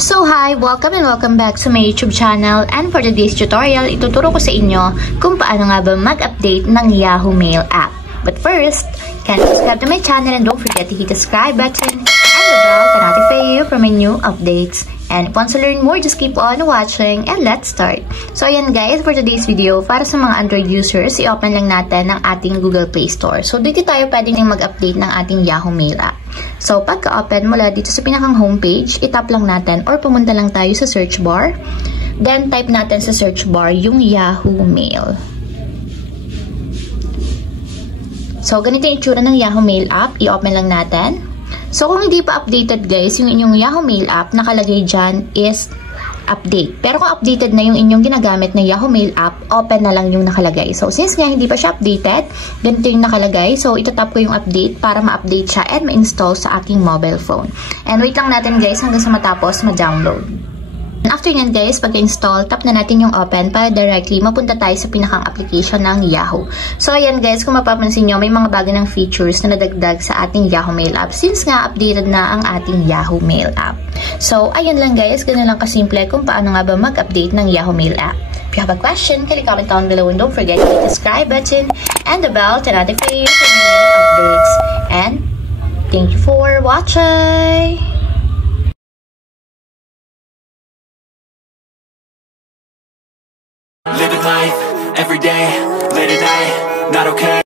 So hi! Welcome and welcome back to my YouTube channel, and for today's tutorial, ituturo ko sa inyo kung paano nga ba mag-update ng Yahoo Mail app. But first, can you subscribe to my channel and don't forget to hit the subscribe button and the bell to notify you from my new updates. And if you want to learn more, just keep on watching and let's start. So ayan guys, for today's video, para sa mga Android users, i-open lang natin ang ating Google Play Store. So dito tayo pwedeng mag-update ng ating Yahoo Mail app. So pagka-open mula dito sa pinakang homepage, itap lang natin or pumunta lang tayo sa search bar. Then type natin sa search bar yung Yahoo Mail. So ganito yung itsura ng Yahoo Mail app, i-open lang natin. So, kung hindi pa updated guys, yung inyong Yahoo Mail app, nakalagay dyan is update. Pero kung updated na yung inyong ginagamit na Yahoo Mail app, open na lang yung nakalagay. So, since nga hindi pa siya updated, ganito yung nakalagay. So, itatap ko yung update para ma-update siya and ma-install sa aking mobile phone. And wait lang natin guys hanggang sa matapos ma-download. After yan guys, pag-install, tap na natin yung open para directly mapunta tayo sa pinakang application ng Yahoo. So ayan guys, kung mapapansin nyo, may mga bago ng features na nadagdag sa ating Yahoo Mail app since nga updated na ang ating Yahoo Mail app. So ayan lang guys, ganun lang kasimple kung paano nga ba mag-update ng Yahoo Mail app. If you have a question, can you comment down below and don't forget to hit the subscribe button and the bell to notify you for new updates. And thank you for watching! Living life, every day, late at night, not okay.